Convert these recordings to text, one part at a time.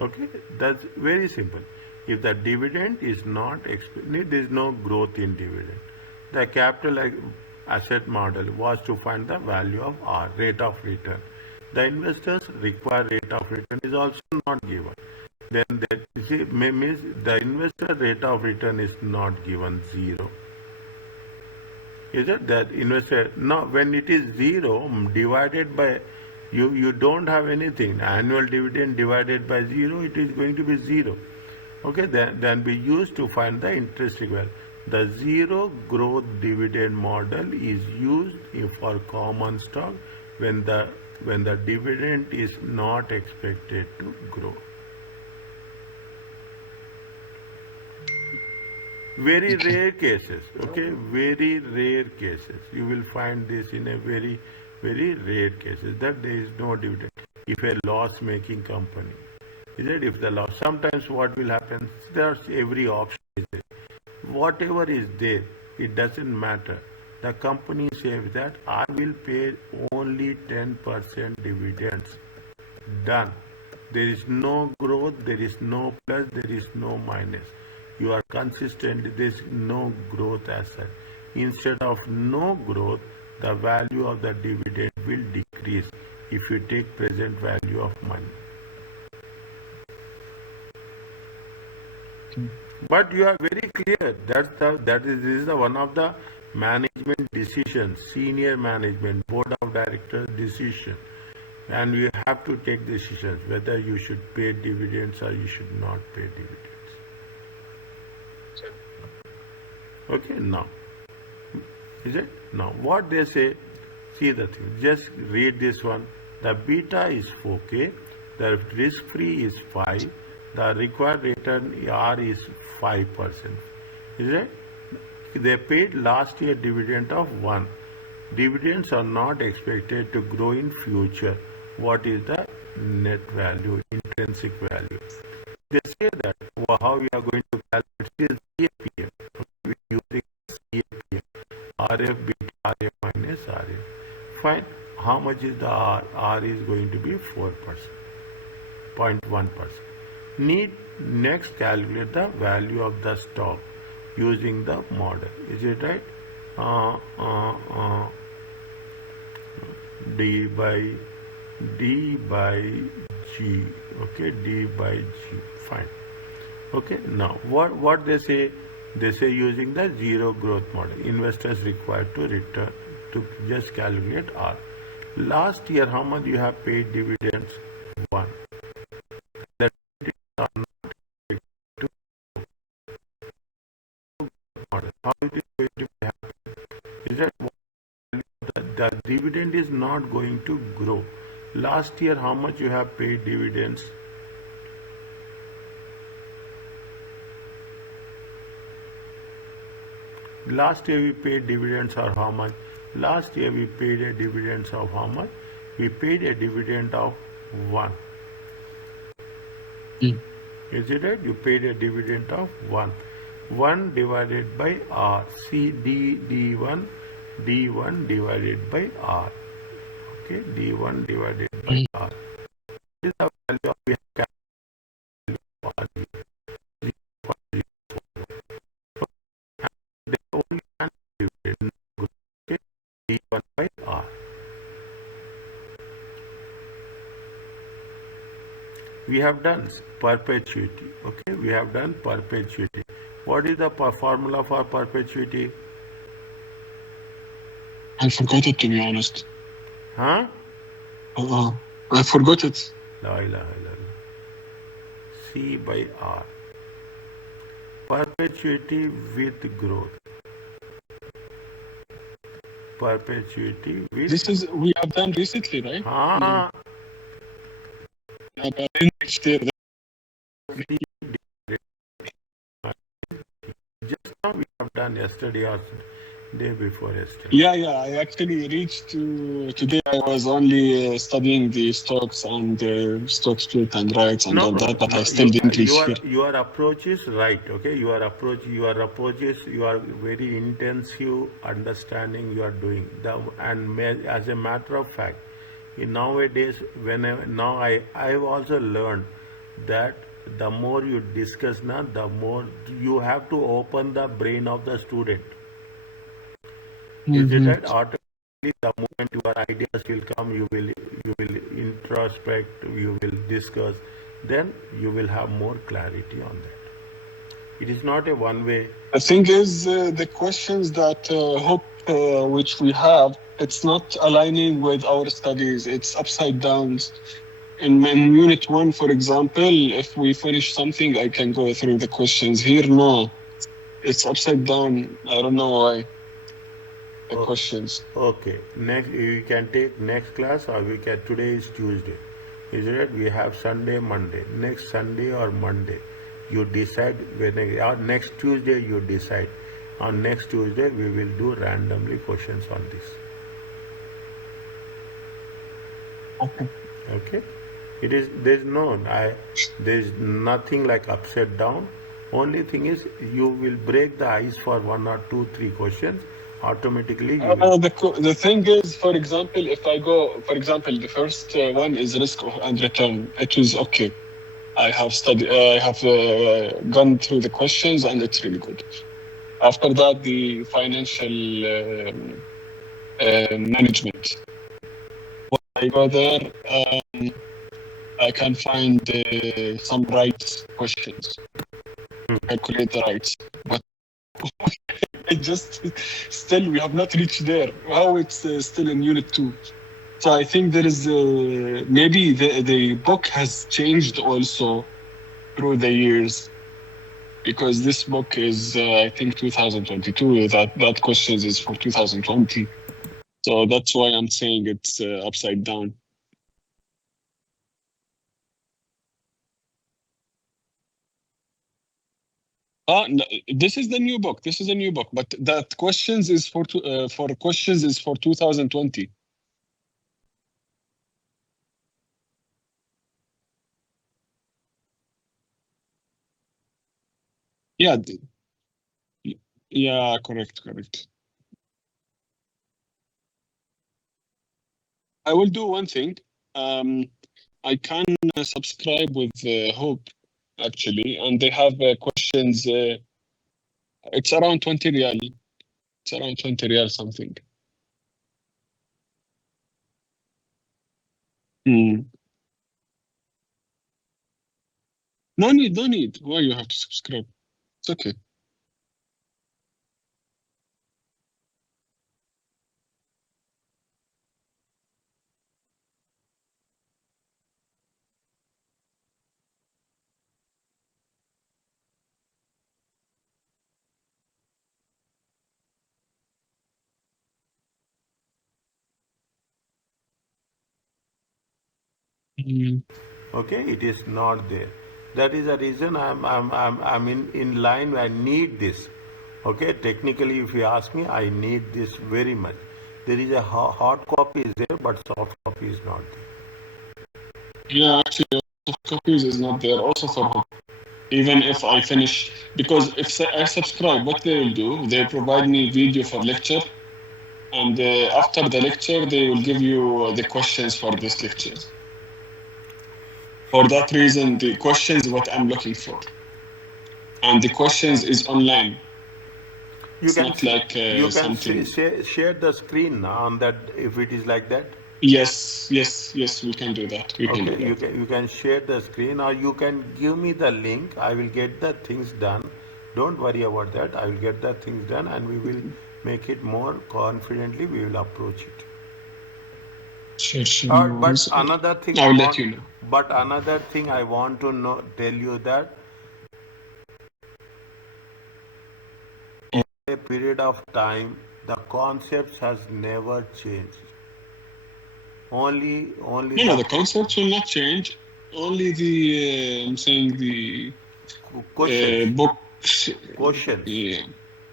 Okay, that's very simple. If the dividend is not there is no growth in dividend. The capital asset model was to find the value of R, rate of return. The investors require rate of return is also not given. Then that you see, means the investor rate of return is not given zero. Is it that investor now when it is zero divided by you don't have anything annual dividend divided by zero it is going to be zero. Okay, then we use to find the intrinsic value. The zero growth dividend model is used for common stock when the dividend is not expected to grow. Very Okay. rare cases, okay, very rare cases. You will find this in a very rare cases that there is no dividend. If a loss-making company, is it? If the loss, sometimes what will happen? There's every option is there. Whatever is there, it doesn't matter. The company says that I will pay only 10% dividends. Done. There is no growth, there is no plus, there is no minus. You are consistent, there is no growth as such. Instead of no growth, the value of the dividend will decrease if you take present value of money. But you are very clear. This is the one of the management decisions, senior management, board of directors decision, and you have to take decisions whether you should pay dividends or you should not pay dividends. Okay, now is it now what they say? See the thing. Just read this one. The beta is 4K. The risk-free is 5. The required return R is 5%. Is it? They paid last year dividend of 1. Dividends are not expected to grow in future. What is the net value, intrinsic value? They say that how you are going to calculate is CAPM. We are using CAPM. RF beta RF minus RF. Fine. How much is the R? R is going to be 4%, 0.1%. Need next calculate the value of the stock using the model. Is it right? Uh, uh, uh, D by G. Okay, D by G. Fine. Okay. Now, what they say? They say using the zero growth model, investors required to return to just calculate R. Last year, how much you have paid dividends? 1. That are not to model. How it is going to be happen? Is that the dividend is not going to grow? Last year, how much you have paid dividends? Last year we paid dividends or how much? Last year we paid a dividends of how much? We paid a dividend of 1. Mm. Is it right? You paid a dividend of 1. 1 divided by R. C D D1 D1 divided by R. Okay, D1 divided by Mm. R. This is the value of we have R. They only one dividend. Okay, D1 by R. We have done perpetuity. Okay, we have done perpetuity. What is the formula for perpetuity? I forgot it, to be honest. Huh? Uh, I forgot it. La ilaha illallah. C by R. Perpetuity with growth. Perpetuity with. This is we have done recently, right? Ah, Yeah, but in next year, C just now we have done yesterday or day before yesterday. yeah. I actually reached to today. I was only studying the stocks and stock split and rights and No, all no, that, but I no. still didn't reach here. Your approach is right. Okay, your approach is you are very intensive understanding you are doing. As a matter of fact, in nowadays now I have also learned that the more you discuss now, the more you have to open the brain of the student. Is it Mm-hmm. right? Automatically, the moment your ideas will come, you will introspect, you will discuss, then you will have more clarity on that. It is not a one way. The thing is, the questions that hope which we have, it's not aligning with our studies. It's upside down. In unit one, for example, if we finish something, I can go through the questions. Here, no, it's upside down. I don't know why the Oh, questions. okay. Next, we can take next class, or we can. Today is Tuesday, is it? We have Sunday, Monday. Next Sunday or Monday, you decide when. Or next Tuesday, you decide. On next Tuesday, we will do randomly questions on this. Okay. Okay, it is. There's no. There's nothing like upside down. Only thing is, you will break the ice for one or two, three questions. Automatically, you will. The thing is, for example, if I go, for example, the first one is and return. It was okay. I have studied. I have gone through the questions, and it's really good. After that, the financial management. I go there. I can find some rights questions. Calculate the rights, but I just still we have not reached there. How it's still in unit two. So I think there is maybe the book has changed also through the years because this book is I think 2022. That questions is for 2020. So that's why I'm saying it's upside down. No, this is the new book. This is a new book, but that questions is for questions is for 2020. Yeah, yeah, correct. I will do one thing. Um, I can subscribe with Hope actually, and they have questions. It's around 20 real. It's around 20 real something. Hmm. No need. Why you have to subscribe? It's okay. Hmm. Okay, it is not there. That is the reason I'm in line. I need this. Okay, technically, if you ask me, I need this very much. There is a hard copy is there, but soft copy is not there. Yeah, actually, soft copies is not there. Also for Hope. Even if I finish, because if I subscribe, what they will do, they provide me video for lecture, and after the lecture, they will give you the questions for this lecture. For that reason, the questions what I'm looking for, and the questions is online. You It's can not see, like you can something. share the screen on that if it is like that. Yes, we can do that. We can do Okay, that. you can share the screen, or you can give me the link. I will get the things done. Don't worry about that. I will get the things done, and we will make it more confidently. We will approach it. Sure, no But worries. another thing I I will let want, you know. but another thing I want to know, tell you that a period of time, the concepts has never changed. Only No, the the concepts will not change. Only the I'm saying the questions, books. questions, Yeah,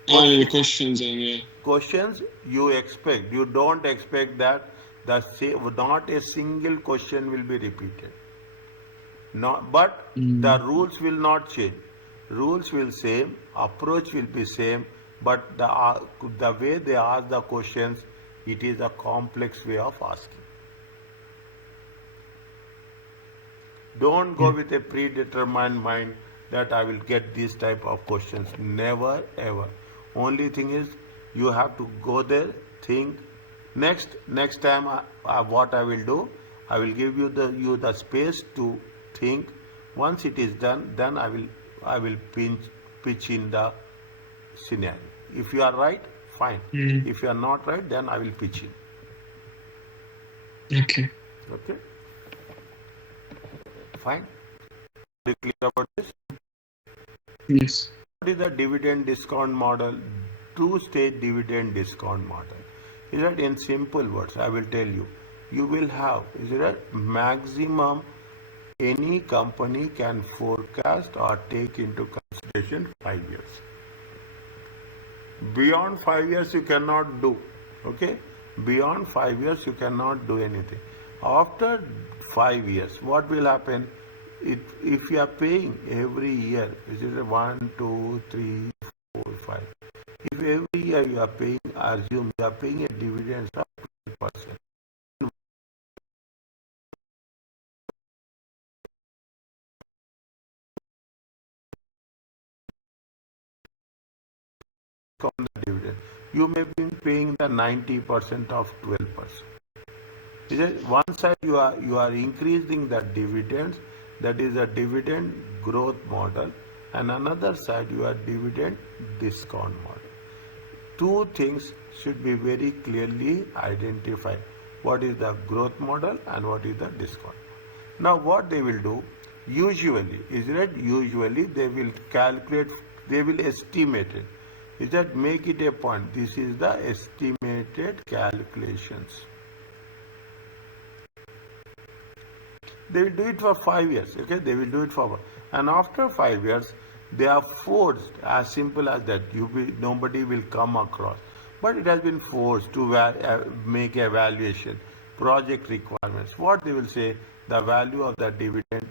only the questions, questions and yeah. questions you expect. You don't expect that not a single question will be repeated. Not, but the Mm. rules will not change. Rules will same, approach will be same, but the way they ask the questions, it is a complex way of asking. Don't go with a predetermined mind that I will get these type of questions. Never ever. Only thing is you have to go there, think. Next time what I will do, I will give you the space to think. Once it is done, then I will pitch in the scenario. If you are right, fine. If you are not right, then I will pitch in. Okay. Okay? Fine. Are you clear about this? Yes. What is the dividend discount model? Two-stage dividend discount model. Is that in simple words? I will tell you. You will have, is it a maximum any company can forecast or take into consideration 5 years. Beyond 5 years you cannot do. Okay? Beyond 5 years you cannot do anything. After 5 years, what will happen? If you are paying every year, is it 1, 2, 3, 4, 5? If every year you are paying, assume you are paying a dividend of 20%. On the dividend, you may be paying the 90% of 12%. Is it one side you are increasing the dividends, that is a dividend growth model, and another side you are dividend discount model. Two things should be very clearly identified. What is the growth model and what is the discount model. Now what they will do, usually, is it usually they will calculate, they will estimate it. Is that make it a point? This is the estimated calculations. They will do it for 5 years. Okay, they will do it for, and after 5 years, they are forced, as simple as that. Nobody will come across, but it has been forced to make a valuation, project requirements. What they will say, the value of the dividend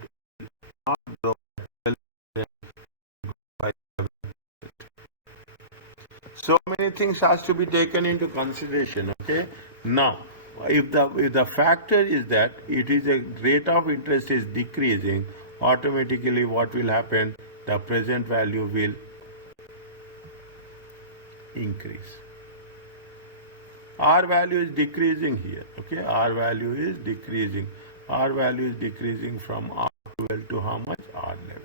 not grow by. So many things has to be taken into consideration. Okay, now if the factor is that it is a rate of interest is decreasing, automatically what will happen? The present value will increase. R value is decreasing here. Okay, R value is decreasing. R value is decreasing from R12 to how much? R11.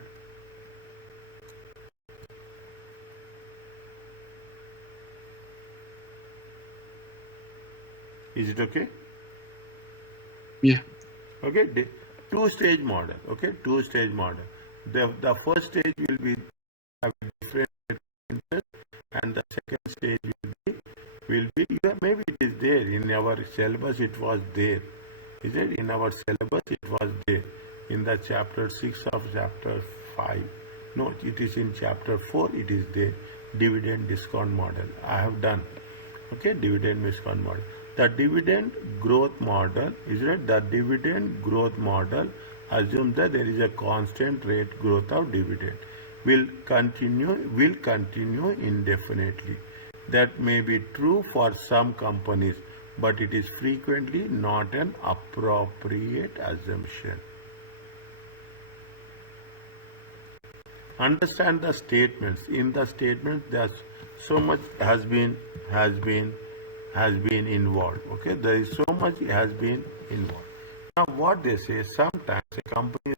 Is it okay? Yeah. Okay, two-stage model. Okay, two-stage model. The first stage will be have different interest, and the second stage will be yeah, maybe it is there in our syllabus. It was there. Is it in our syllabus? It was there in the chapter 6 of chapter 5. No, it is in chapter 4. It is there. Dividend discount model. I have done. Okay, dividend discount model. The dividend growth model, is it? The dividend growth model assumes that there is a constant rate growth of dividend. Will continue indefinitely. That may be true for some companies, but it is frequently not an appropriate assumption. Understand the statements. In the statements, there's so much has been involved. Okay, there is so much has been involved. Now, what they say, sometimes a company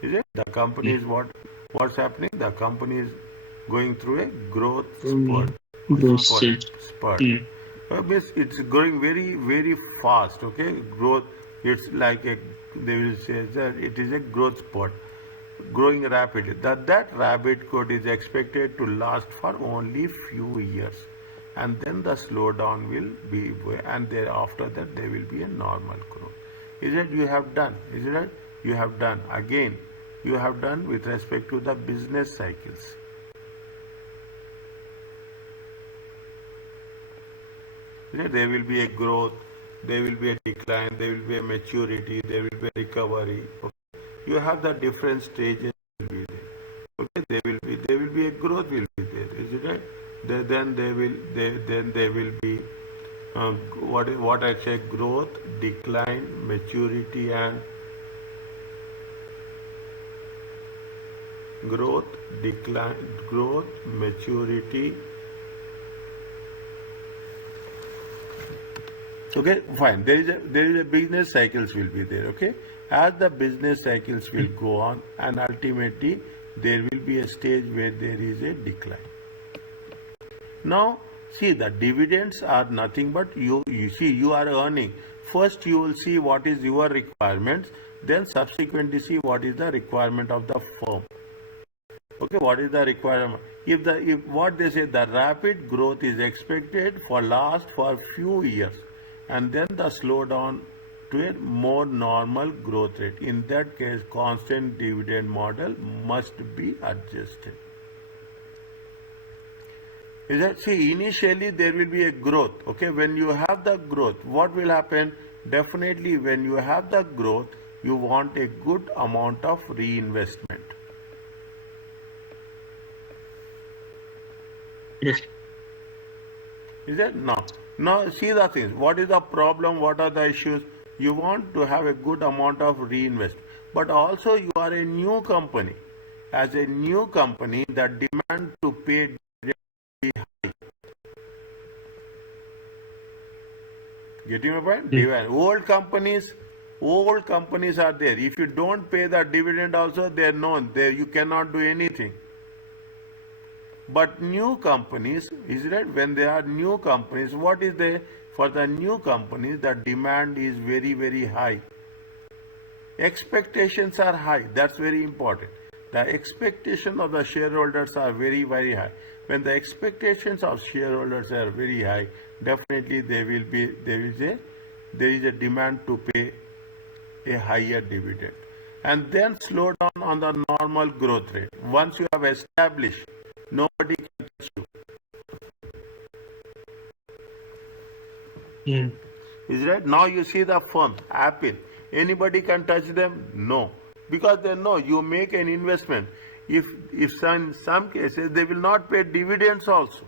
is it? The company is what's happening? The company is going through a growth spurt. Growth stage. Spurt. It's growing very, very fast. Okay, growth. It's like they will say that it is a growth spurt, growing rapidly. That rabbit code is expected to last for only few years, and then the slowdown will be, and thereafter that there will be a normal growth. Is it you have done? Is it right? You have done again. You have done with respect to the business cycles. There will be a growth, there will be a decline, there will be a maturity, there will be a recovery. Okay. You have the different stages will be there. Okay, there will be a growth will be there. Is it right? Then there will be what I say, growth, decline, maturity, and growth, decline, growth, maturity. Okay, fine. There is a business cycles will be there. Okay, as the business cycles will go on, and ultimately there will be a stage where there is a decline. Now, see, the dividends are nothing but you see, you are earning. First, you will see what is your requirements, then subsequently see what is the requirement of the firm. Okay, what is the requirement? If what they say, the rapid growth is expected for few years, and then the slowdown to a more normal growth rate. In that case, constant dividend model must be adjusted. Is that, see, initially there will be a growth. Okay, when you have the growth, what will happen? Definitely, when you have the growth, you want a good amount of reinvestment. Yes. Is that? No. Now, see the things. What is the problem? What are the issues? You want to have a good amount of reinvestment. But also, you are a new company. As a new company, the demand to pay Getting my point? Dividend. Old companies are there. If you don't pay the dividend also, they're known. There you cannot do anything. But new companies, is it? When they are new companies, what is there? For the new companies, the demand is very, very high. Expectations are high. That's very important. The expectation of the shareholders are very, very high. When the expectations of shareholders are very high, definitely there is a demand to pay a higher dividend. And then slow down on the normal growth rate. Once you have established, nobody can touch you. Is right? Now you see the firm, Apple. Anybody can touch them? No. Because they know you make an investment. If in some cases they will not pay dividends also.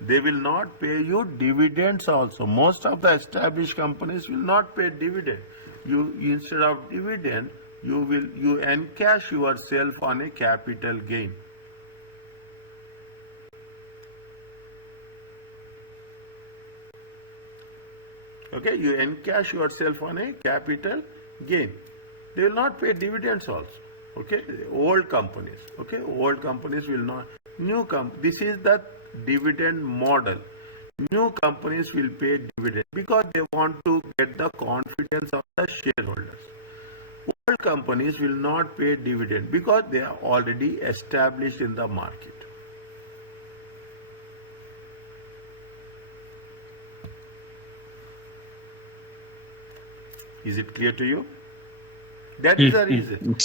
They will not pay you dividends also. Most of the established companies will not pay dividend. You, instead of dividend, you encash yourself on a capital gain. Okay, you encash yourself on a capital gain. They will not pay dividends also. Okay, old companies. Okay, old companies will not. This is the dividend model. New companies will pay dividend because they want to get the confidence of the shareholders. Old companies will not pay dividend because they are already established in the market. Is it clear to you? That is the reason.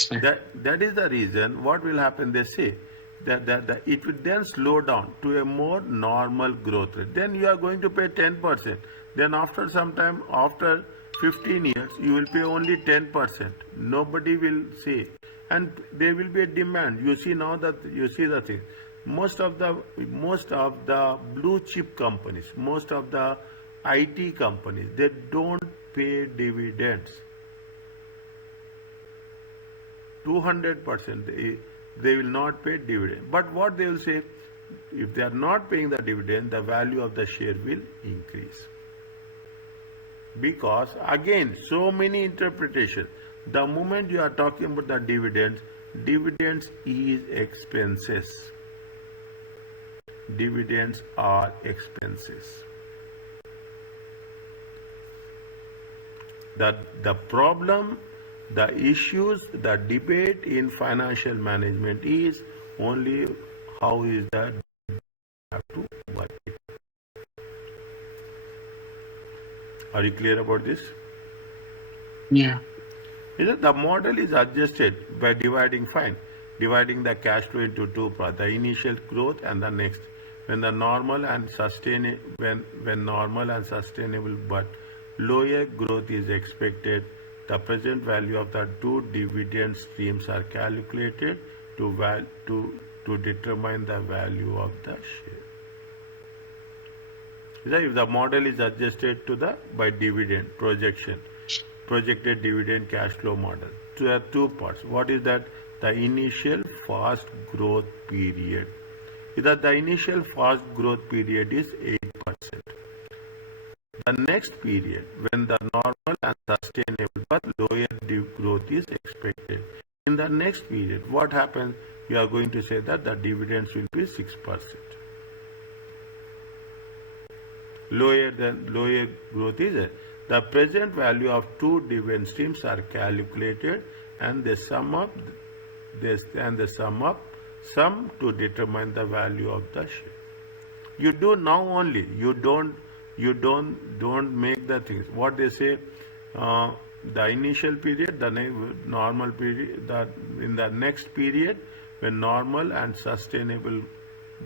That is the reason. What will happen? They say that it will then slow down to a more normal growth rate. Then you are going to pay 10%. Then after some time, after 15 years, you will pay only 10%. Nobody will say, and there will be a demand. You see now that you see the thing. Most of the blue chip companies, most of the IT companies, they don't pay dividends. 200% they will not pay dividend. But what they will say, if they are not paying the dividend, the value of the share will increase. Because again, so many interpretations. The moment you are talking about the dividends is expenses. Dividends are expenses. The problem, the issues, the debate in financial management is only how is that have to work it. Are you clear about this? Yeah. The model is adjusted by dividing the cash flow into two parts, the initial growth and the next. When normal and sustainable but lower growth is expected, the present value of the two dividend streams are calculated to determine the value of the share. If the model is adjusted to the by dividend projection, projected dividend cash flow model. So there are two parts. What is that? The initial fast growth period. That the initial fast growth period is 8%. The next period, when the normal and sustainable but lower growth is expected. In the next period, what happens? You are going to say that the dividends will be 6%. Lower growth is the present value of two dividend streams are calculated and they sum up sum to determine the value of the share. You do now only. You don't make the things. What they say, the initial period, the normal period, in the next period, when normal and sustainable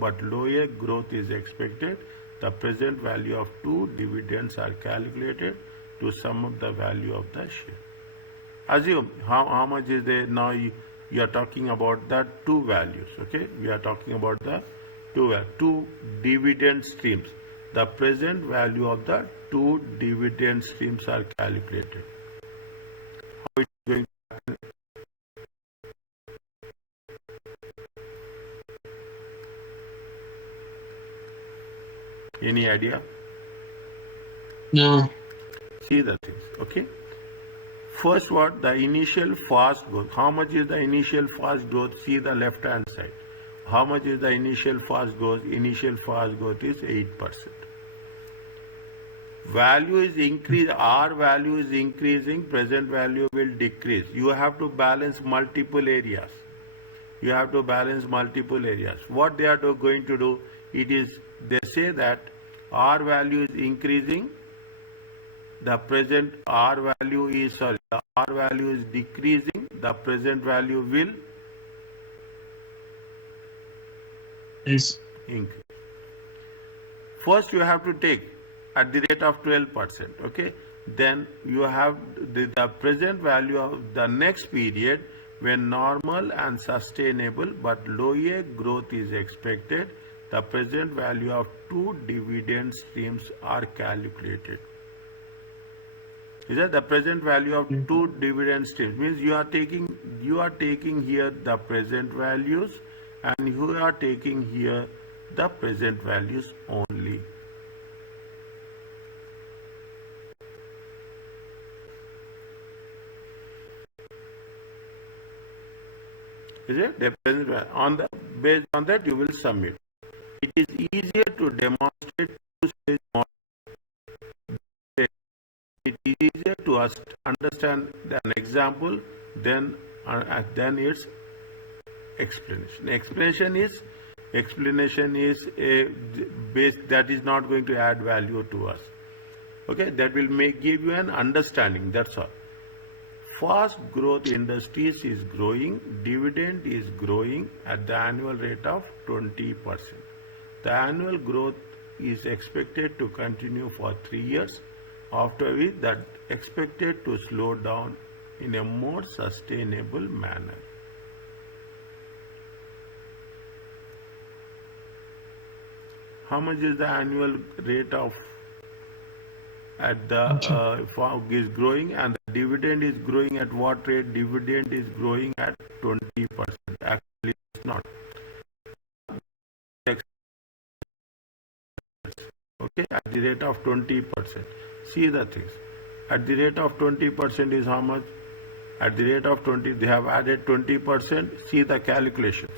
but lower growth is expected, the present value of two dividends are calculated to sum up the value of the share. Assume how much is there now. You are talking about the two values. Okay, we are talking about the two dividend streams. The present value of the two dividend streams are calculated. How it is going to happen? Any idea? No. See the things. Okay. First, what the initial fast growth? How much is the initial fast growth? See the left hand side. How much is the initial fast growth? Initial fast growth is 8%. Value is increased. R value is increasing. Present value will decrease. You have to balance multiple areas. What they are going to do? They say that R value is increasing. The present R value is decreasing. The present value will increase. First, you have to take at the rate of 12%. Okay. Then you have the present value of the next period when normal and sustainable but lower growth is expected. The present value of two dividend streams are calculated. Is that the present value of two dividend streams? Means you are taking here the present values and you are taking here the present values only. Is it? Based on that you will submit. It is easier to demonstrate two-stage model. It is easier to understand an example than its explanation. Explanation is a base that is not going to add value to us. Okay, that will give you an understanding. That's all. Fast growth industries is growing. Dividend is growing at the annual rate of 20%. The annual growth is expected to continue for 3 years. After which that expected to slow down in a more sustainable manner. How much is the annual rate of at the is growing, and the dividend is growing at what rate? Dividend is growing at 20%. Actually, it's not. Okay, at the rate of 20%. See the things. At the rate of 20% is how much? At the rate of 20, they have added 20%. See the calculations.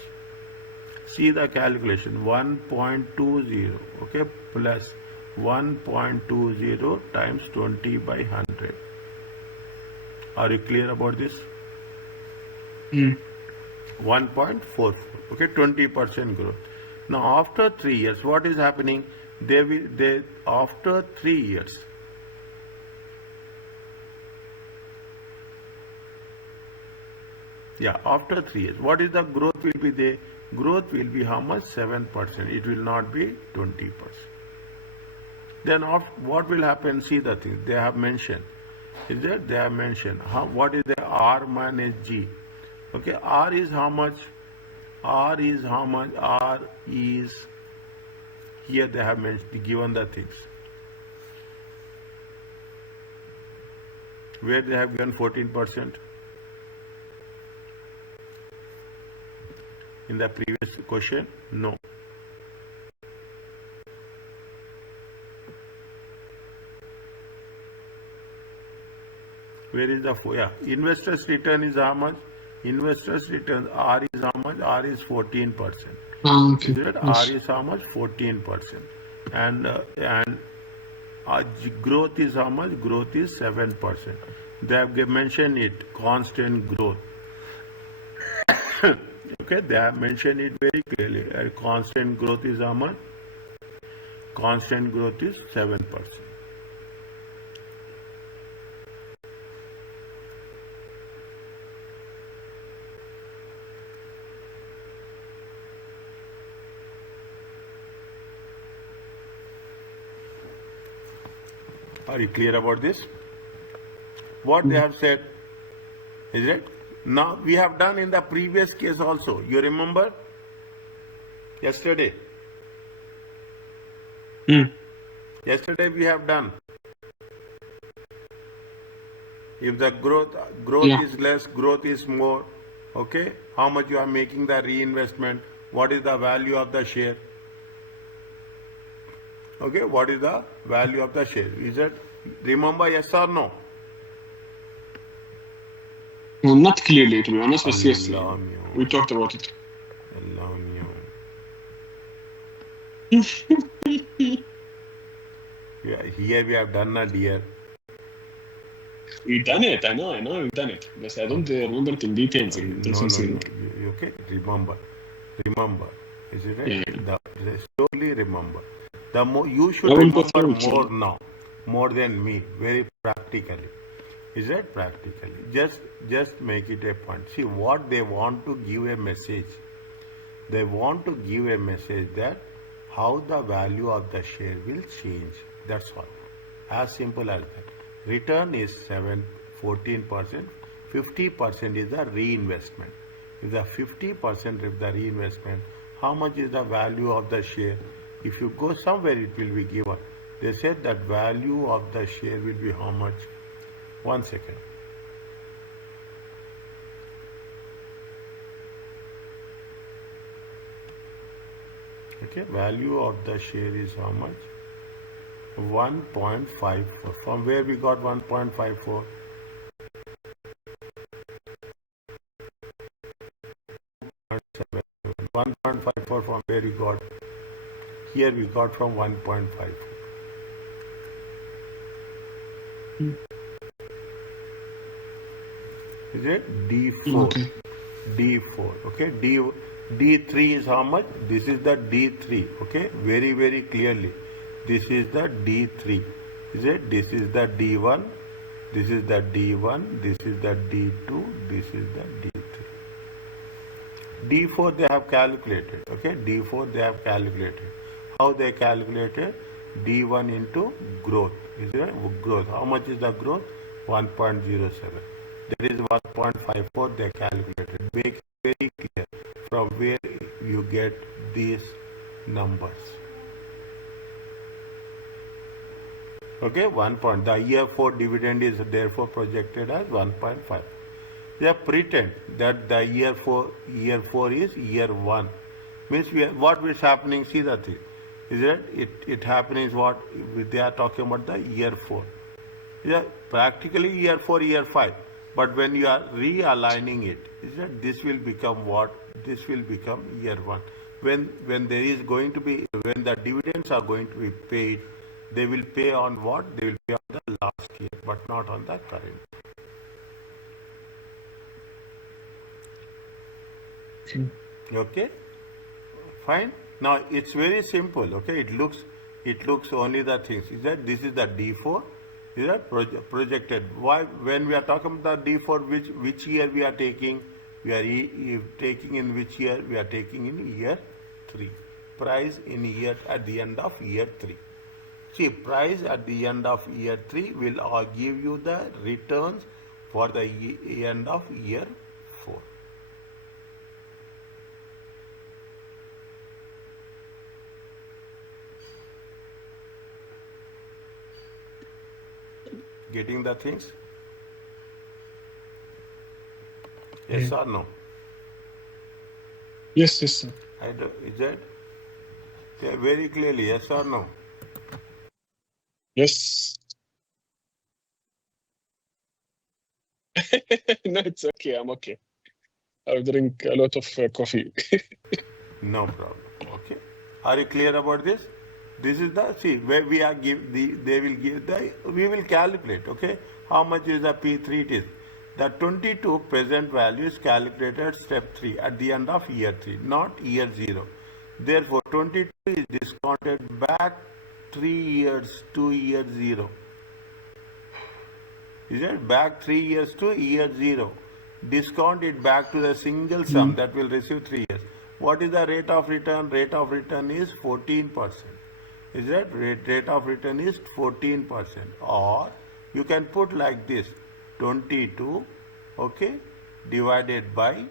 1.20, okay, plus 1.20 times 20 by 100. Are you clear about this? 1.44, okay, 20% growth. Now after 3 years, what is happening? After 3 years, after 3 years, what is the growth will be there? Growth will be how much? 7%. It will not be 20%. Then what will happen? See the thing they have mentioned. Is that they have mentioned what is the R minus G? Okay, R is how much? R is Here they have given the things. Where they have given 14%? In the previous question? No. Where is the, yeah, investors return is how much? Investors return R is how much? R is 14%. Okay. Is it? Yes. R is how much? 14%. And growth is how much? Growth is 7%. They have mentioned it, constant growth. Okay, they have mentioned it very clearly. Constant growth is how much? Constant growth is 7%. Are you clear about this? What they have said, is it? Now we have done in the previous case also. You remember? Yesterday. Yesterday we have done. If the growth Yeah. is less, growth is more. Okay? How much you are making the reinvestment? What is the value of the share? Okay, what is the value of the share? Is it, remember, yes or no? Well, not clearly, to be honest, but yes, Allah we talked about it. Allah yeah, here we have done a dear. We've done it. I know, we've done it. But I don't remember it in details. No. Okay, remember. Is it right? Yeah. Slowly remember. The more you I should will go remember through it. more now, more than me, very practically. Is that practically? Just make it a point. See what they want to give a message. They want to give a message that how the value of the share will change. That's all. As simple as that. Return is 14%. 50% is the reinvestment. If the 50% is the reinvestment, how much is the value of the share? If you go somewhere, it will be given. They said that value of the share will be how much? 1 second. Okay, value of the share is how much? 1.54. From where we got 1.54? 1.54 from where we got? Here we got from 1.54. Is it D4? Okay. D4. Okay, D3 is how much? This is the D3. Okay, very clearly. This is the D3. Is it? This is the D1. This is the D1. This is the D2. This is the D3. D4 they have calculated. Okay, D4 they have calculated. How they calculated? D1 into growth. Is it? Growth. How much is the growth? 1.07. That is 1.54 they calculated. Make it very clear from where you get these numbers. Okay, 1 point. The year 4 dividend is therefore projected as 1.5. They pretend that the year 4 is year 1. Means what is happening? See the thing. Is it happening is what they are talking about the year 4. Yeah, practically year 4, year 5. But when you are realigning it, is that this will become what? This will become year 1. When there is going to be, when the dividends are going to be paid, they will pay on what? They will pay on the last year, but not on the current. Okay, fine. Now it's very simple. Okay, it looks only the things. Is that this is the D4? Is that projected? Why when we are talking about the D4, which year we are taking? We are taking in which year? We are taking in year 3. Price in year at the end of year 3. See, price at the end of year 3 will give you the returns for the end of year 4. Getting the things? Yes or no? Yes, yes, sir. Is that very clearly? Yes or no? Yes. No, it's okay. I'm okay. I drink a lot of coffee. No problem. Okay. Are you clear about this? This is the see where we are they will give the we will calculate. Okay, how much is the P3 it is. The 22 present value is calculated step 3 at the end of year 3, not year 0. Therefore, 22 is discounted back 3 years to year 0. Is it back 3 years to year 0? Discount it back to the single sum that will receive 3 years. What is the rate of return? Rate of return is 14%. Is that rate of return is 14%? Or you can put like this 22, okay, divided by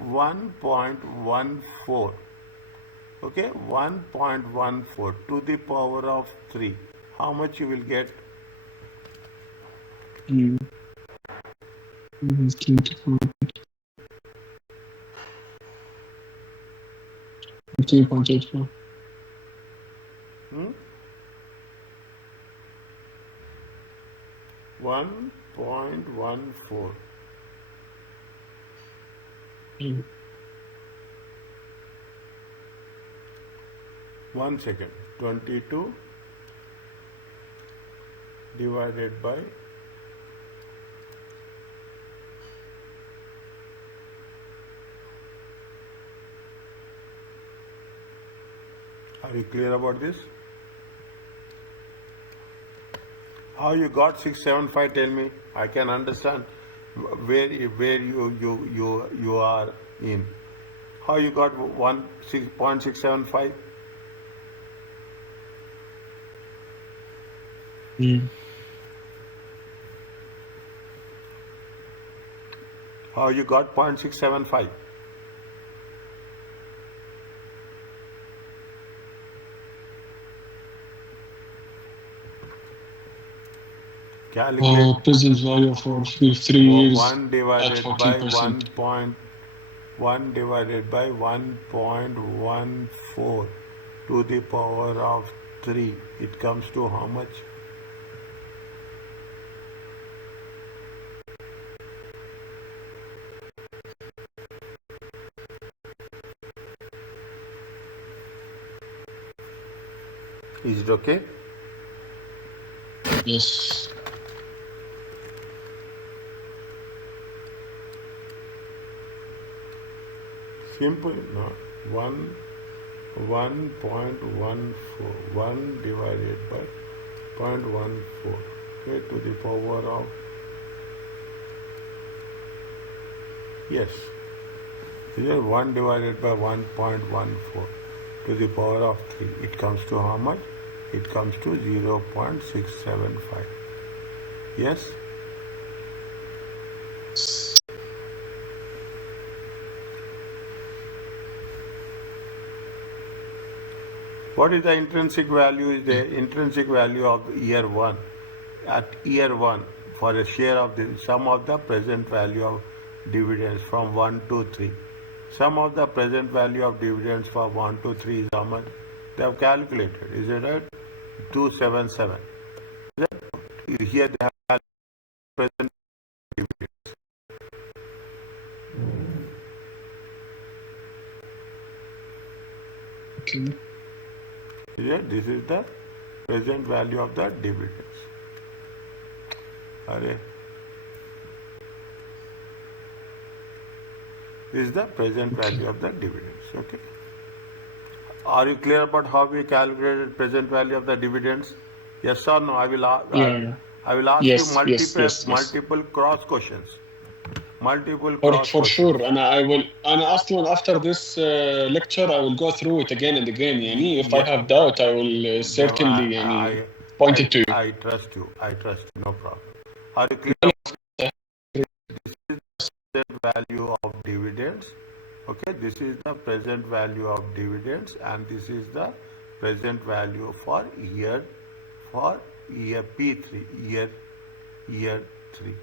1.14. Okay, 1.14 to the power of 3. How much you will get? 15.84. Hmm? 1.14. Mm. 1 second. 22 divided by Are you clear about this? How you got 675? Tell me. I can understand where you are in. How you got 6.675? Mm. How you got 0.675? Calculate Present value for 3 years 1 at divided by 14%. 1 divided by 1.14 to the power of 3. It comes to how much? Is it okay? Yes. Simple, no? 1.14. 1 divided by 0.14. Okay, to the power of, yes. Here 1 divided by 1.14 to the power of 3. It comes to how much? It comes to 0.675. Yes? What is the intrinsic value? Is the intrinsic value of year 1 at year 1 for a share of the sum of the present value of dividends from 1 to 3. Sum of the present value of dividends from 1 to 3 is how much? They have calculated. Is it right? 277. Is it? Here they have calculated present dividends. Okay. Is it? This is the present value of the dividends. Are This is the present value of the dividends. Okay. Are you clear about how we calculated present value of the dividends? Yes or no? Yeah. I will ask you Yes, yes, yes, yes. multiple cross questions. Multiple Or cross for questions. sure. And I will, and after this lecture, I will go through it again and again. Yani, if I Yeah. have doubt, I will No, certainly point it to you. I trust you. I trust you. No problem. Are you clear? This is the present value of dividends. Okay, this is the present value of dividends, and this is the present value for year P3 year year 3.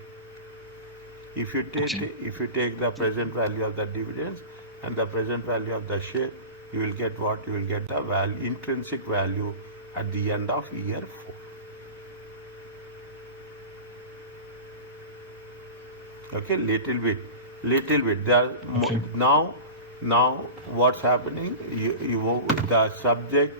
If you take the present value of the dividends and the present value of the share, you will get what? You will get the intrinsic value at the end of year 4. Okay, little bit. There Okay. now what's happening? The subject